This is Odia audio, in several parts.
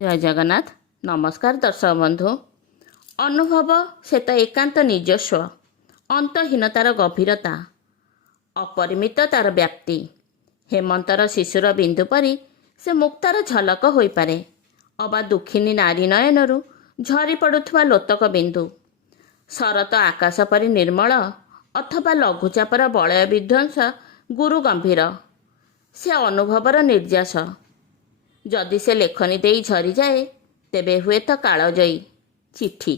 ଜୟ ଜଗନ୍ନାଥ। ନମସ୍କାର ଦର୍ଶକ ବନ୍ଧୁ। ଅନୁଭବ ସେ ତ ଏକାନ୍ତ ନିଜସ୍ୱ, ଅନ୍ତହୀନତାର ଗଭୀରତା, ଅପରିମିତ ତାର ବ୍ୟାପ୍ତି। ହେମନ୍ତର ଶିଶୁର ବିନ୍ଦୁ ପରି ସେ ମୁକ୍ତାର ଝଲକ ହୋଇପାରେ, ଅବା ଦୁଃଖିନୀ ନାରୀ ନୟନରୁ ଝରି ପଡ଼ୁଥିବା ଲୋତକ ବିନ୍ଦୁ। ଶରତ ଆକାଶ ପରି ନିର୍ମଳ, ଅଥବା ଲଘୁଚାପର ବଳୟ ବିଧ୍ୱଂସ ଗୁରୁ ଗମ୍ଭୀର। ସେ ଅନୁଭବର ନିର୍ଯାସ। ଯଦି ସେ ଲେଖନୀ ଦେଇ ଝରିଯାଏ, ତେବେ ହୁଏତ କାଳଜୟୀ। ଚିଠି।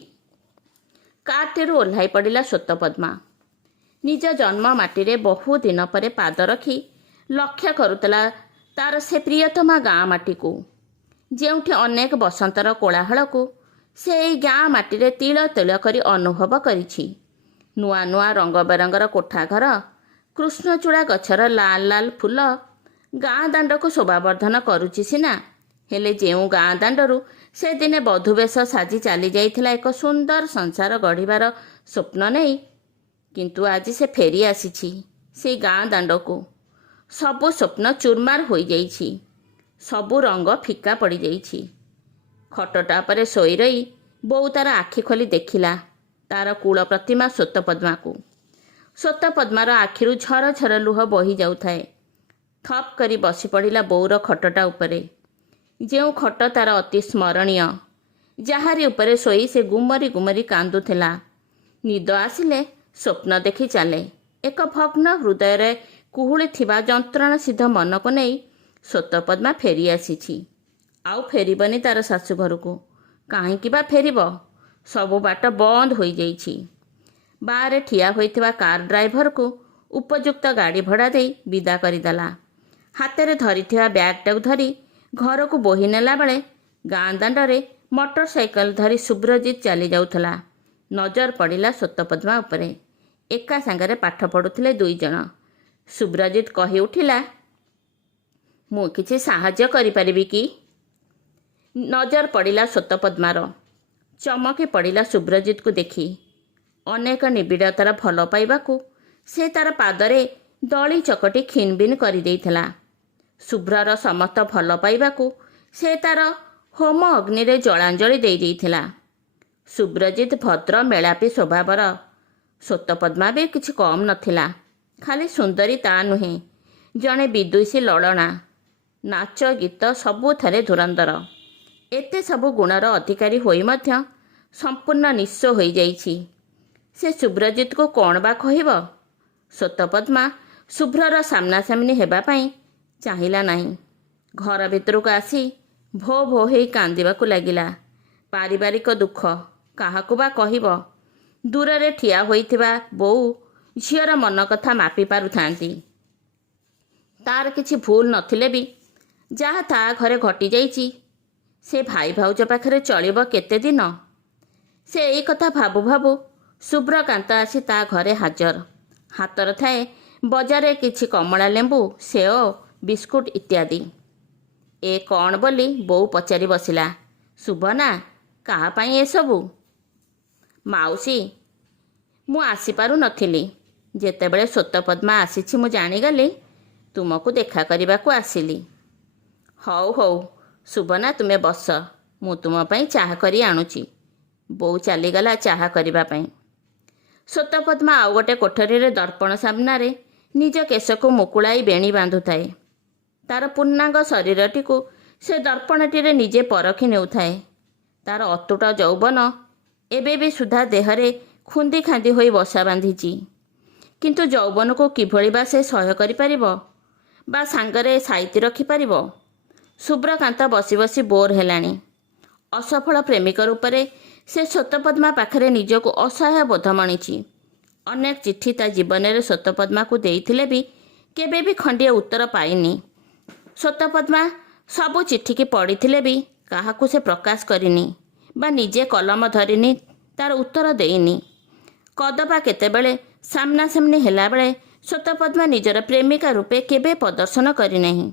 କାର୍ଟିରୁ ଓହ୍ଲାଇ ପଡ଼ିଲା ଶ୍ୱେତପଦ୍ମା। ନିଜ ଜନ୍ମ ମାଟିରେ ବହୁ ଦିନ ପରେ ପାଦ ରଖି ଲକ୍ଷ୍ୟ କରୁଥିଲା ତାର ସେ ପ୍ରିୟତମା ଗାଁ ମାଟିକୁ, ଯେଉଁଠି ଅନେକ ବସନ୍ତର କୋଳାହଳକୁ ସେ ଏଇ ଗାଁ ମାଟିରେ ତିଳ ତିଳ କରି ଅନୁଭବ କରିଛି। ନୂଆ ନୂଆ ରଙ୍ଗ ବେରଙ୍ଗର କୋଠାଘର, କୃଷ୍ଣଚୂଡ଼ା ଗଛର ଲାଲ ଲାଲ ଫୁଲ ଗାଁ ଦାଣ୍ଡକୁ ଶୋଭାବର୍ଦ୍ଧନ କରୁଛି ସିନା, ହେଲେ ଯେଉଁ ଗାଁ ଦାଣ୍ଡରୁ ସେ ଦିନେ ବଧୂବେଶ ସାଜି ଚାଲି ଯାଇଥିଲା ଏକ ସୁନ୍ଦର ସଂସାର ଗଢ଼ିବାର ସ୍ୱପ୍ନ ନେଇ, କିନ୍ତୁ ଆଜି ସେ ଫେରି ଆସିଛି ସେଇ ଗାଁ ଦାଣ୍ଡକୁ। ସବୁ ସ୍ୱପ୍ନ ଚୁରମାର ହୋଇଯାଇଛି, ସବୁ ରଙ୍ଗ ଫିକା ପଡ଼ିଯାଇଛି। ଖଟଟା ଉପରେ ଶୋଇ ରହି ବୋଉ ତାର ଆଖି ଖୋଲି ଦେଖିଲା ତାର କୂଳ ପ୍ରତିମା ଶ୍ୱେତପଦ୍ମାକୁ। ଶ୍ୱେତପଦ୍ମାର ଆଖିରୁ ଝର ଝର ଲୁହ ବୋହି ଯାଉଥାଏ। ଥପ୍ କରି ବସି ପଡ଼ିଲା ବୋଉର ଖଟଟା ଉପରେ, ଯେଉଁ ଖଟ ତାର ଅତି ସ୍ମରଣୀୟ, ଯାହାରି ଉପରେ ଶୋଇ ସେ ଗୁମରି ଗୁମରି କାନ୍ଦୁଥିଲା। ନିଦ ଆସିଲେ ସ୍ୱପ୍ନ ଦେଖି ଚାଲେ। ଏକ ଭଗ୍ନ ହୃଦୟରେ କୁହୁଳି ଥିବା ଯନ୍ତ୍ରଣା ସିଦ୍ଧ ମନକୁ ନେଇ ଶ୍ୱେତପଦ୍ମା ଫେରି ଆସିଛି। ଆଉ ଫେରିବନି ତାର ଶାଶୁଘରକୁ। କାହିଁକି ବା ଫେରିବ? ସବୁ ବାଟ ବନ୍ଦ ହୋଇଯାଇଛି। ବାହାରେ ଠିଆ ହୋଇଥିବା କାର୍ ଡ୍ରାଇଭରକୁ ଉପଯୁକ୍ତ ଗାଡ଼ି ଭଡ଼ା ଦେଇ ବିଦା କରିଦେଲା। ହାତରେ ଧରିଥିବା ବ୍ୟାଗ୍ଟାକୁ ଧରି ଘରକୁ ବୋହି ନେଲା ବେଳେ ଗାଁ ଦାଣ୍ଡରେ ମୋଟର ସାଇକେଲ ଧରି ସୁବ୍ରଜିତ ଚାଲି ଯାଉଥିଲା। ନଜର ପଡ଼ିଲା ଶ୍ୱେତପଦ୍ମା ଉପରେ। ଏକା ସାଙ୍ଗରେ ପାଠ ପଢ଼ୁଥିଲେ ଦୁଇଜଣ। ସୁବ୍ରଜିତ କହି ଉଠିଲା, ମୁଁ କିଛି ସାହାଯ୍ୟ କରିପାରିବି କି? ନଜର ପଡ଼ିଲା ଶ୍ୱେତପଦ୍ମାର। ଚମକି ପଡ଼ିଲା ସୁବ୍ରଜିତକୁ ଦେଖି। ଅନେକ ନିବିଡ଼ତାର ଭଲ ପାଇବାକୁ ସେ ତାର ପାଦରେ ଦଳି ଚକଟି ଖିନବିନ କରିଦେଇଥିଲା। ଶୁଭ୍ରର ସମସ୍ତ ଭଲ ପାଇବାକୁ ସେ ତାର ହୋମ ଅଗ୍ନିରେ ଜଳାଞ୍ଜଳି ଦେଇଥିଲା। ସୁବ୍ରଜିତ ଭଦ୍ର ମେଳାପୀ ସ୍ୱଭାବର। ଶ୍ୱେତପଦ୍ମା ବି କିଛି କମ୍ ନଥିଲା। ଖାଲି ସୁନ୍ଦରୀ ତା ନୁହେଁ, ଜଣେ ବିଦୁଷୀ ଲଳନା। ନାଚ ଗୀତ ସବୁଠାରେ ଧୁରନ୍ଧର। ଏତେ ସବୁ ଗୁଣର ଅଧିକାରୀ ହୋଇ ମଧ୍ୟ ସମ୍ପୂର୍ଣ୍ଣ ନିଃସ୍ୱ ହୋଇଯାଇଛି। ସେ ସୁବ୍ରଜିତକୁ କ'ଣ ବା କହିବ? ଶ୍ୱେତପଦ୍ମା ଶୁଭ୍ରର ସାମ୍ନାସାମ୍ନି ହେବା ପାଇଁ ଚାହିଁଲା ନାହିଁ। ଘର ଭିତରକୁ ଆସି ଭୋ ଭୋ ହେଇ କାନ୍ଦିବାକୁ ଲାଗିଲା। ପାରିବାରିକ ଦୁଃଖ କାହାକୁ ବା କହିବ? ଦୂରରେ ଠିଆ ହୋଇଥିବା ବୋଉ ଝିଅର ମନ କଥା ମାପି ପାରୁଥାନ୍ତି। ତାର କିଛି ଭୁଲ ନଥିଲେ ବି ଯାହା ତା ଘରେ ଘଟିଯାଇଛି, ସେ ଭାଇ ଭାଉଜ ପାଖରେ ଚଳିବ କେତେ ଦିନ? ସେ ଏଇ କଥା ଭାବୁ ଭାବୁ ଶୁଭ୍ରକାନ୍ତ ଆସି ତା ଘରେ ହାଜର। ହାତର ଥାଏ ବଜାରରେ କିଛି କମଳା ଲେମ୍ବୁ, ସେଓ, ବିସ୍କୁଟ ଇତ୍ୟାଦି। ଏ କ'ଣ ବୋଲି ବୋଉ ପଚାରି ବସିଲା। ଶୁଭନା, କାହା ପାଇଁ ଏସବୁ? ମାଉସୀ, ମୁଁ ଆସିପାରୁ ନଥିଲି। ଯେତେବେଳେ ଶ୍ୱେତପଦ୍ମା ଆସିଛି ମୁଁ ଜାଣିଗଲି, ତୁମକୁ ଦେଖା କରିବାକୁ ଆସିଲି। ହଉ ହଉ ଶୁଭନା, ତୁମେ ବସ, ମୁଁ ତୁମ ପାଇଁ ଚାହା କରି ଆଣୁଛି। ବୋଉ ଚାଲିଗଲା ଚାହା କରିବା ପାଇଁ। ଶ୍ୱେତପଦ୍ମା ଆଉ ଗୋଟେ କୋଠରୀରେ ଦର୍ପଣ ସାମ୍ନାରେ ନିଜ କେଶକୁ ମୁକୁଳାଇ ବେଣୀ ବାନ୍ଧୁଥାଏ। ତାର ପୂର୍ଣ୍ଣାଙ୍ଗ ଶରୀରଟିକୁ ସେ ଦର୍ପଣଟିରେ ନିଜେ ପରଖି ନେଉଥାଏ। ତାର ଅତୁଟ ଯୌବନ ଏବେ ବି ସୁଦ୍ଧା ଦେହରେ ଖୁନ୍ଦି ଖାନ୍ଦି ହୋଇ ବସା ବାନ୍ଧିଛି। କିନ୍ତୁ ଯୌବନକୁ କିଭଳି ବା ସେ ସହ୍ୟ କରିପାରିବ ବା ସାଙ୍ଗରେ ସାଇତି ରଖିପାରିବ? ଶୁଭ୍ରକାନ୍ତ ବସି ବସି ବୋର୍ ହେଲାଣି। ଅସଫଳ ପ୍ରେମିକ ରୂପରେ ସେ ଶ୍ୱେତପଦ୍ମା ପାଖରେ ନିଜକୁ ଅସହାୟ ବୋଧ ମଣିଛି। ଅନେକ ଚିଠି ତା ଜୀବନରେ ଶ୍ୱେତପଦ୍ମାକୁ ଦେଇଥିଲେ ବି କେବେ ବି ଖଣ୍ଡିଏ ଉତ୍ତର ପାଇନି। ଶ୍ୱେତପଦ୍ମା ସବୁ ଚିଠିକି ପଢ଼ିଥିଲେ ବି କାହାକୁ ସେ ପ୍ରକାଶ କରିନି ବା ନିଜେ କଲମ ଧରିନି ତାର ଉତ୍ତର ଦେଇନି। କଦବା କେତେବେଳେ ସାମ୍ନାସାମ୍ନି ହେଲାବେଳେ ଶ୍ୱେତପଦ୍ମା ନିଜର ପ୍ରେମିକା ରୂପେ କେବେ ପ୍ରଦର୍ଶନ କରିନାହିଁ,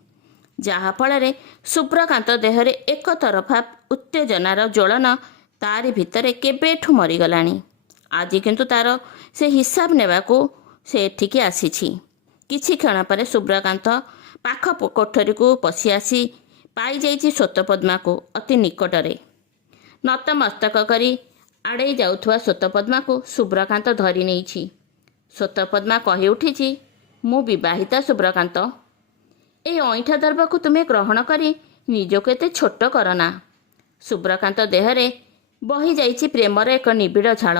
ଯାହାଫଳରେ ଶୁଭ୍ରକାନ୍ତ ଦେହରେ ଏକତରଫା ଉତ୍ତେଜନାର ଜ୍ୱଳନ ତାରି ଭିତରେ କେବେଠୁ ମରିଗଲାଣି। ଆଜି କିନ୍ତୁ ତାର ସେ ହିସାବ ନେବାକୁ ସେ ଏଠିକି ଆସିଛି। କିଛି କ୍ଷଣ ପରେ ଶୁଭ୍ରକାନ୍ତ ପାଖ କୋଠରୀକୁ ପଶି ଆସି ପାଇଯାଇଛି ଶ୍ଵେତପଦ୍ମାକୁ ଅତି ନିକଟରେ। ନତମସ୍ତକ କରି ଆଡ଼େଇ ଯାଉଥିବା ଶ୍ଵେତପଦ୍ମାକୁ ଶୁଭ୍ରକାନ୍ତ ଧରି ନେଇଛି। ଶ୍ଵେତପଦ୍ମା କହି ଉଠିଛି, ମୁଁ ବିବାହିତା ଶୁଭ୍ରକାନ୍ତ। ଏଇ ଅଇଁଠା ଦର୍ବକୁ ତୁମେ ଗ୍ରହଣ କରି ନିଜକୁ ଏତେ ଛୋଟ କରନା। ଶୁଭ୍ରକାନ୍ତ ଦେହରେ ବହି ଯାଇଛି ପ୍ରେମର ଏକ ନିବିଡ଼ ଝାଳ।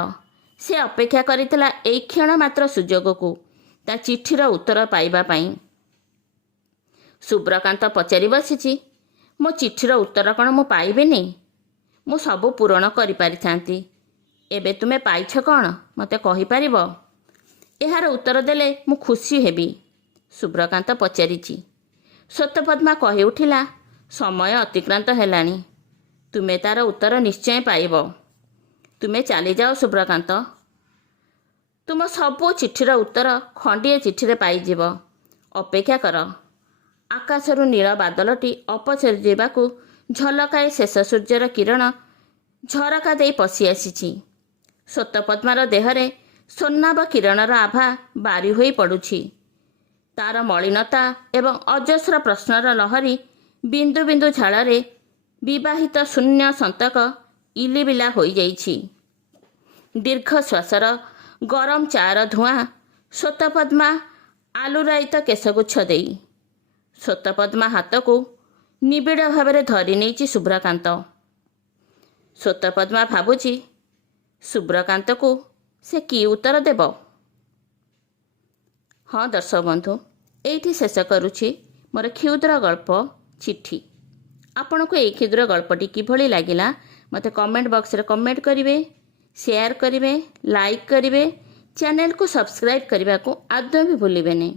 ସେ ଅପେକ୍ଷା କରିଥିଲା ଏଇ କ୍ଷଣ ମାତ୍ର ସୁଯୋଗକୁ, ତା ଚିଠିର ଉତ୍ତର ପାଇବା ପାଇଁ। ଶୁଭ୍ରକାନ୍ତ ପଚାରି ବସିଛି, ମୋ ଚିଠିର ଉତ୍ତର କ'ଣ ମୁଁ ପାଇବିନି? ମୁଁ ସବୁ ପୂରଣ କରିପାରିଥାନ୍ତି। ଏବେ ତୁମେ ପାଇଛ କ'ଣ ମୋତେ କହିପାରିବ? ଏହାର ଉତ୍ତର ଦେଲେ ମୁଁ ଖୁସି ହେବି। ଶୁଭ୍ରକାନ୍ତ ପଚାରିଛି। ଶ୍ଵେତପଦ୍ମା କହି ଉଠିଲା, ସମୟ ଅତିକ୍ରାନ୍ତ ହେଲାଣି। ତୁମେ ତାର ଉତ୍ତର ନିଶ୍ଚୟ ପାଇବ। ତୁମେ ଚାଲିଯାଅ ଶୁଭ୍ରକାନ୍ତ। ତୁମ ସବୁ ଚିଠିର ଉତ୍ତର ଖଣ୍ଡିଏ ଚିଠିରେ ପାଇଯିବ। ଅପେକ୍ଷା କର। ଆକାଶରୁ ନୀଳ ବାଦଲଟି ଅପସରି ଯିବାକୁ ଝଲକାଏ ଶେଷ ସୂର୍ଯ୍ୟର କିରଣ ଝରକା ଦେଇ ପଶି ଆସିଛି। ଶ୍ଵେତପଦ୍ମାର ଦେହରେ ସ୍ୱର୍ଣ୍ଣାଭ କିରଣର ଆଭା ବାରି ହୋଇ ପଡ଼ୁଛି। ତାର ମଳିନତା ଏବଂ ଅଜସ୍ର ପ୍ରଶ୍ନର ଲହରୀ ବିନ୍ଦୁ ବିନ୍ଦୁ ଝାଳରେ ବିବାହିତ ଶୂନ୍ୟ ସନ୍ତକ ଇଲିବିଲା ହୋଇଯାଇଛି। ଦୀର୍ଘଶ୍ୱାସର ଗରମ ଚାର ଧୂଆଁ ଶ୍ଵେତପଦ୍ମା ଆଲୁରାୟିତ କେଶଗୁଚ୍ଛ ଦେଇ। ଶ୍ଵେତପଦ୍ମା ହାତକୁ ନିବିଡ଼ ଭାବରେ ଧରି ନେଇଛି ଶୁଭ୍ରକାନ୍ତ। ଶ୍ଵେତପଦ୍ମା ଭାବୁଛି, ଶୁଭ୍ରକାନ୍ତକୁ ସେ କି ଉତ୍ତର ଦେବ? ହଁ ଦର୍ଶକ ବନ୍ଧୁ, ଏଇଠି ଶେଷ କରୁଛି ମୋର କ୍ଷୁଦ୍ର ଗଳ୍ପ ଚିଠି। ଆପଣଙ୍କୁ ଏହି କ୍ଷୁଦ୍ର ଗଳ୍ପଟି କିଭଳି ଲାଗିଲା ମୋତେ କମେଣ୍ଟ ବକ୍ସରେ କମେଣ୍ଟ କରିବେ, ସେୟାର କରିବେ, ଲାଇକ୍ କରିବେ, ଚ୍ୟାନେଲକୁ ସବସ୍କ୍ରାଇବ୍ କରିବାକୁ ଆଦୌ ବି ଭୁଲିବେନି।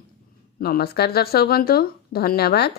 ନମସ୍କାର ଦର୍ଶକ ବନ୍ଧୁ, ଧନ୍ୟବାଦ।